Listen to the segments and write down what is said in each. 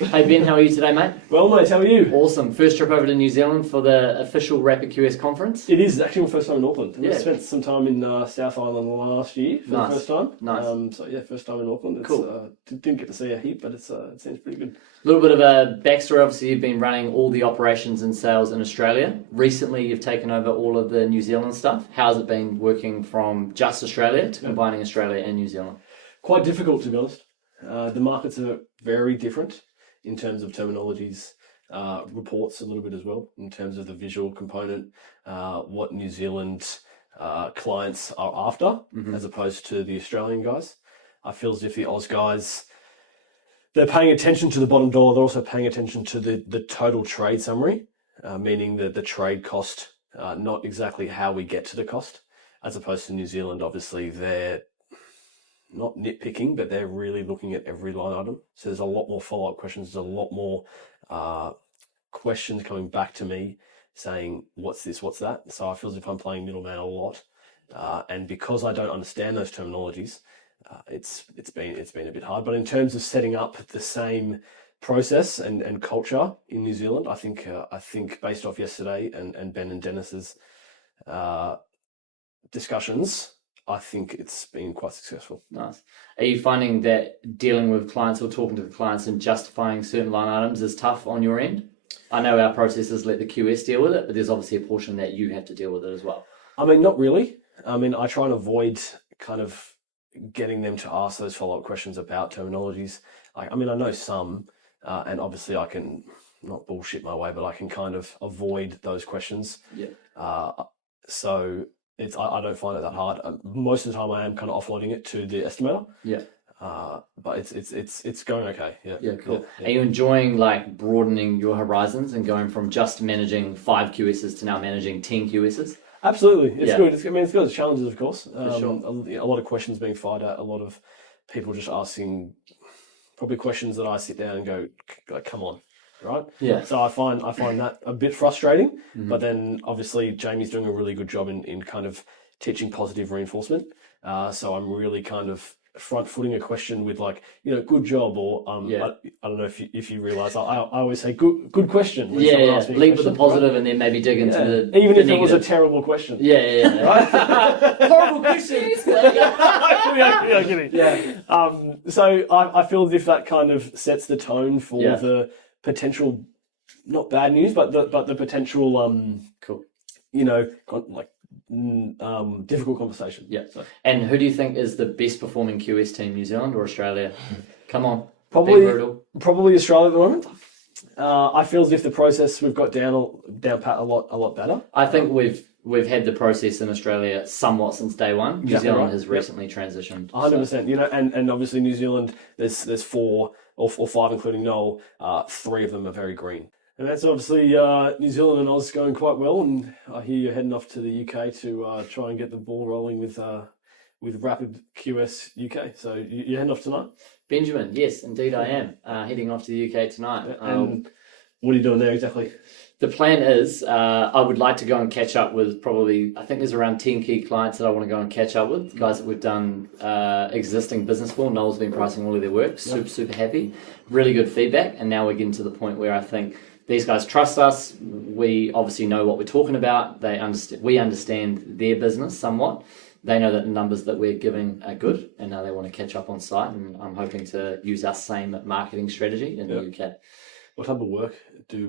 Hey Ben, how are you today, mate? Well, mate, how are you? Awesome. First trip over to New Zealand for the official RapidQS conference. It is actually my first time in Auckland. Yeah. I spent some time in South Island last year for the first time. Nice. So yeah, first time in Auckland. It's, Cool. Didn't get to see a heap, but it seems pretty good. A little bit of a backstory. Obviously, you've been running all the operations and sales in Australia. Recently, you've taken over all of the New Zealand stuff. How's it been working from just Australia to combining Australia and New Zealand? Quite difficult, to be honest. The markets are very different in terms of terminologies, reports a little bit as well, in terms of the visual component, what New Zealand clients are after, as opposed to the Australian guys. I feel as if the Oz guys, they're paying attention to the bottom dollar, they're also paying attention to the total trade summary, meaning the trade cost, not exactly how we get to the cost, as opposed to New Zealand. Obviously, they're not nitpicking, but they're really looking at every line item. So there's a lot more follow-up questions. There's a lot more questions coming back to me saying, what's this, what's that? So I feel as if I'm playing middleman a lot. And because I don't understand those terminologies, it's been a bit hard. But in terms of setting up the same process and culture in New Zealand, I think based off yesterday and Ben and Dennis's discussions, I think it's been quite successful. Nice. Are you finding that dealing with clients or talking to the clients and justifying certain line items is tough on your end? I know our processes let the QS deal with it, but there's obviously a portion that you have to deal with it as well. I mean, not really. I mean, I try and avoid kind of getting them to ask those follow-up questions about terminologies. I mean, I know some, and obviously I can not bullshit my way, but I can kind of avoid those questions. Yeah. So I don't find it that hard. Most of the time I am kind of offloading it to the estimator. Yeah. But it's going okay. Yeah. Yeah, cool. Yeah. Are you enjoying like broadening your horizons and going from just managing 5 QSs to now managing 10 QSs? Absolutely. It's Yeah. good. It's got its challenges, of course. sure. A lot of questions being fired at, a lot of people just asking probably questions that I sit down and go, like, come on. Right? Yeah. So I find that a bit frustrating, but then obviously Jamie's doing a really good job in kind of teaching positive reinforcement. So I'm really kind of front-footing a question with like, good job, or I don't know if you realise, I always say good question. when someone asks me a Lead with the question, positive right? and then maybe dig into the even the if it was a negative. terrible question. Yeah. Right? Horrible questions. Yeah, kidding. Yeah. So I feel as if that kind of sets the tone for Yeah. the potential, not bad news, but the potential Cool. difficult conversation. Yeah. And who do you think is the best performing QS team, New Zealand or Australia? Come on. Be brutal. Probably Australia at the moment. I feel as if the process we've got down pat a lot better. I think we've had the process in Australia somewhat since day one. New Exactly Zealand right. has recently transitioned. 100%. And obviously New Zealand, there's 4 or 5, including Noel. 3 of them are very green. And that's obviously New Zealand and Oz going quite well. And I hear you're heading off to the UK to try and get the ball rolling with RapidQS UK. So you're heading off tonight? Benjamin, yes, indeed I am. Heading off to the UK tonight. And what are you doing there exactly? The plan is I would like to go and catch up with I think there's around 10 key clients that I want to go and catch up with, guys that we've done existing business for. Noel's been pricing all of their work, super happy, really good feedback, and now we're getting to the point where I think these guys trust us. We obviously know what we're talking about. We understand their business somewhat. They know that the numbers that we're giving are good, and now they want to catch up on site, and I'm hoping to use our same marketing strategy in the UK. What type of work do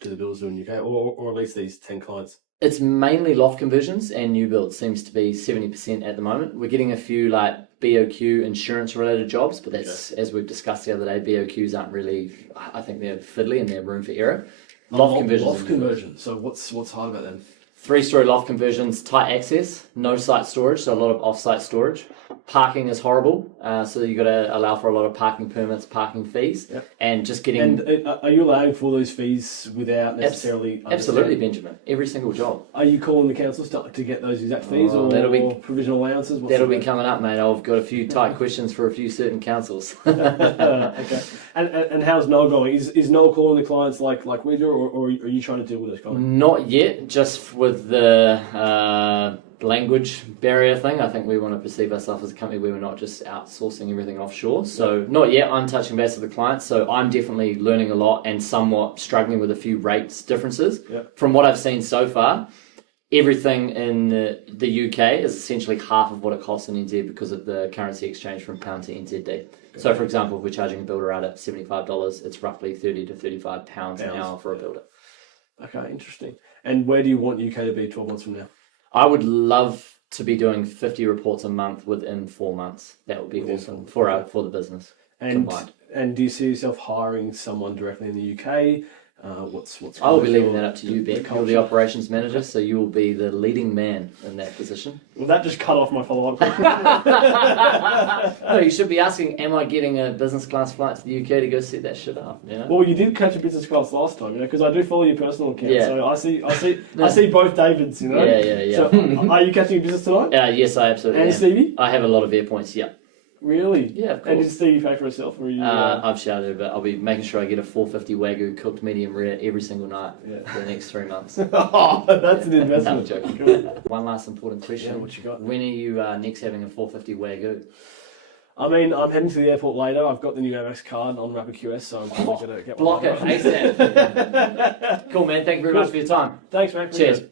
the builders do in the UK, or at least these 10 clients? It's mainly loft conversions and new builds. Seems to be 70% at the moment. We're getting a few like BOQ insurance related jobs, but that's, as we've discussed the other day, BOQs aren't really, I think they're fiddly and they're room for error. Loft conversion. So what's hard about them? 3-story loft conversions, tight access, no site storage, so a lot of off-site storage. Parking is horrible, so you've got to allow for a lot of parking permits, parking fees, and just getting... And are you allowing for those fees without necessarily... Absolutely, Benjamin. Every single job. Are you calling the councils to get those exact fees or provisional allowances? That'll be coming up, mate. I've got a few tight questions for a few certain councils. Okay. And how's Noel going? Is Noel calling the clients like we do, or are you trying to deal with those clients? Not yet, just with the language barrier thing. I think we want to perceive ourselves as a company where we're not just outsourcing everything offshore. So not yet. I'm touching base with the clients. So I'm definitely learning a lot and somewhat struggling with a few rates differences. Yep. From what I've seen so far, everything in the UK is essentially half of what it costs in NZ because of the currency exchange from pound to NZD. So for example, if we're charging a builder out at $75, it's roughly 30 to 35 pounds an hour for a builder. Okay, interesting. And where do you want UK to be 12 months from now? I would love to be doing 50 reports a month within 4 months. That would be awesome for the business. And do you see yourself hiring someone directly in the UK? What's I will be leaving that up to you, Ben. You're the operations manager, so you will be the leading man in that position. Well, that just cut off my follow-up question. No, you should be asking, am I getting a business class flight to the UK to go set that shit up? You know? Well, you did catch a business class last time, because I do follow your personal account. Yeah. So I see both Davids, Yeah. So are you catching a business tonight? Yes, I absolutely am. And Stevie? I have a lot of air points, yeah. Really? Yeah, of course. And did Stevie pay for herself, or are you? I've shouted, but I'll be making sure I get a 450 Wagyu cooked medium rare every single night for the next 3 months. Oh, that's an investment. I'm joking. One last important question. Yeah, what you got? When are you next having a 450 Wagyu? I mean, I'm heading to the airport later. I've got the new Amex card on RapidQS, so I'm probably going to get Block one. it, ASAP. Cool, man. Thank you very much for your time. Thanks, man. Cheers.